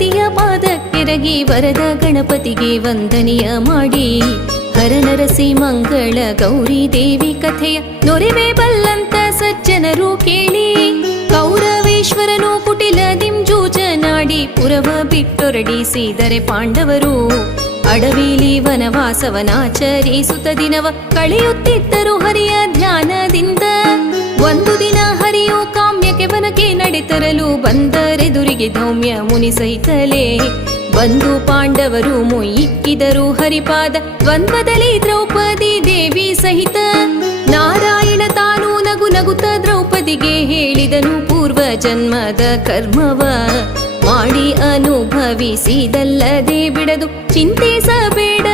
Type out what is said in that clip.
ಪತಿಯ ಪಾದಕ್ಕೆರಗಿ ವರದ ಗಣಪತಿಗೆ ವಂದನೆಯ ಮಾಡಿ ಹರನರಸಿ ಮಂಗಳ ಗೌರಿ ದೇವಿ ಕಥೆಯ ನೊರೆವೆ ಬಲ್ಲಂತ ಸಜ್ಜನರು ಕೇಳಿ ಕೌರವೇಶ್ವರನು ಕುಟಿಲದಿಂ ಜೂಜನಾಡಿ ಪುರವ ಬಿಟ್ಟೊರಡಿಸಿದರೆ ಪಾಂಡವರು ಅಡವಿಲಿ ವನವಾಸವನಾಚರಿಸುತ್ತ ದಿನವ ಕಳೆಯುತ್ತಿದ್ದರು ಹರಿಯ ಧ್ಯಾನದಿಂದ. ಒಂದು ದಿನ ಹರಿಯು ಕಾಮ್ಯಕ್ಕೆ ವನಕ್ಕೆ ನಡೆತರಲು ಬಂದರೆದುರಿಗೆ ಧೌಮ್ಯ ಮುನಿ ಸಹಿತಲೇ ಬಂದು ಪಾಂಡವರು ಮುಯ್ಯಿಕ್ಕಿದರು ಹರಿಪಾದ ದ್ವಂದ್ವದಲ್ಲಿ ದ್ರೌಪದಿ ದೇವಿ ಸಹಿತ. ನಾರಾಯಣ ತಾನು ನಗು ನಗುತ್ತ ದ್ರೌಪದಿಗೆ ಹೇಳಿದನು ಪೂರ್ವ ಜನ್ಮದ ಕರ್ಮವ ಮಾಡಿ ಅನುಭವಿಸಿದಲ್ಲದೆ ಬಿಡದು ಚಿಂತಿಸಬೇಡ